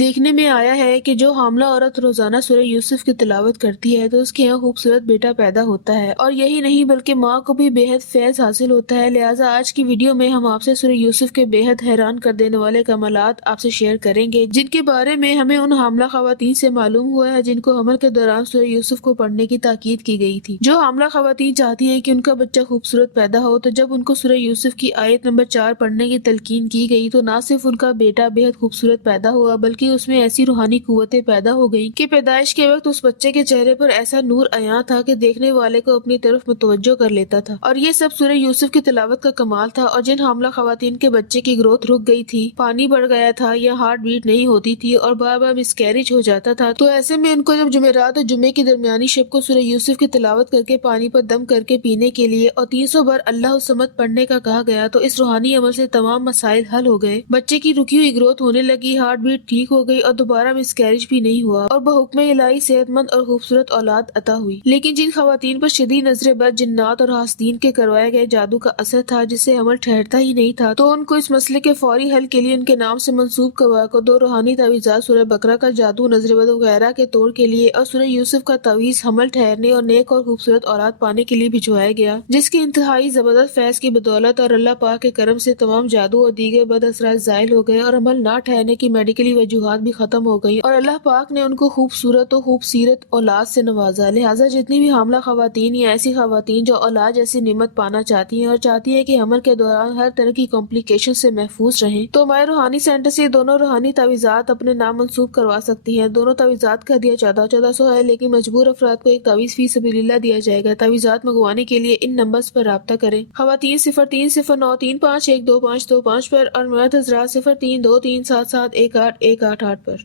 دیکھنے میں آیا ہے کہ جو حاملہ عورت روزانہ سورہ یوسف کی تلاوت کرتی ہے تو اس کے یہاں خوبصورت بیٹا پیدا ہوتا ہے، اور یہی نہیں بلکہ ماں کو بھی بے حد فیض حاصل ہوتا ہے۔ لہٰذا آج کی ویڈیو میں ہم آپ سے سورہ یوسف کے بے حد حیران کر دینے والے کمالات آپ سے شیئر کریں گے، جن کے بارے میں ہمیں ان حاملہ خواتین سے معلوم ہوا ہے جن کو حمل کے دوران سورہ یوسف کو پڑھنے کی تاکید کی گئی تھی۔ جو حاملہ خواتین چاہتی ہیں کہ ان کا بچہ خوبصورت پیدا ہو، تو جب ان کو سورہ یوسف کی آیت نمبر 4 پڑھنے کی تلقین کی گئی تو نہ صرف ان کا بیٹا بے حد خوبصورت پیدا ہوا بلکہ اس میں ایسی روحانی قوتیں پیدا ہو گئیں کہ پیدائش کے وقت اس بچے کے چہرے پر ایسا نور عیاں تھا کہ دیکھنے والے کو اپنی طرف متوجہ کر لیتا تھا۔ اور یہ سب سورہ یوسف کی تلاوت کا کمال تھا۔ اور جن حاملہ خواتین کے بچے کی گروتھ رک گئی تھی، پانی بڑھ گیا تھا یا ہارٹ بیٹ نہیں ہوتی تھی اور بار بار مسکیریج ہو جاتا تھا، تو ایسے میں ان کو جب جمعرات اور جمعے کی درمیانی شب کو سورہ یوسف کی تلاوت کر کے پانی پر دم کر کے پینے کے لیے اور 300 بار اللہ الصمد پڑھنے کا کہا گیا تو اس روحانی عمل سے تمام مسائل حل ہو گئے۔ بچے کی رکی ہوئی گروتھ ہونے لگی، ہارٹ بیٹ ٹھیک ہو گئی اور دوبارہ مسکیریج بھی نہیں ہوا، اور بحکم الہی صحت مند اور خوبصورت اولاد عطا ہوئی۔ لیکن جن خواتین پر شدید نظر بد، جنات اور حاسدین کے کروائے گئے جادو کا اثر تھا جس سے عمل ٹھہرتا ہی نہیں تھا، تو ان کو اس مسئلے کے فوری حل کے لیے ان کے نام سے منسوب قوا کو 2 روحانی تعویذات سورہ بقرہ کا جادو، نظر بد وغیرہ کے توڑ کے لیے اور سورہ یوسف کا تعویذ حمل ٹھہرنے اور نیک اور خوبصورت اولاد پانے کے لیے بھجوایا گیا، جس کے انتہائی زبردست فیض کی بدولت اور اللہ پاک کے کرم سے تمام جادو اور دیگر بد اثرات زائل ہو گئے اور عمل نہ ٹھہرنے کی میڈیکلی وجوہات بھی ختم ہو گئی، اور اللہ پاک نے ان کو خوبصورت و خوبصیرت اولاد سے نوازا۔ لہٰذا جتنی بھی حاملہ خواتین یا ایسی خواتین جو اولاد جیسی نعمت پانا چاہتی ہیں اور چاہتی ہیں کہ حمل کے دوران ہر طرح کی کمپلیکیشن سے محفوظ رہیں، تو ہمارے روحانی سینٹر سے دونوں روحانی تعویذات اپنے نام منسوب کروا سکتی ہیں۔ دونوں تعویذات کا ہدیہ 1400 ہے، لیکن مجبور افراد کو ایک تعویذ فی سبیل اللہ دیا جائے گا۔ تعویذات منگوانے کے لیے ان نمبرز پر رابطہ کریں: خواتین 0309351225 پر اور مرد حضرات 0323771818 پر۔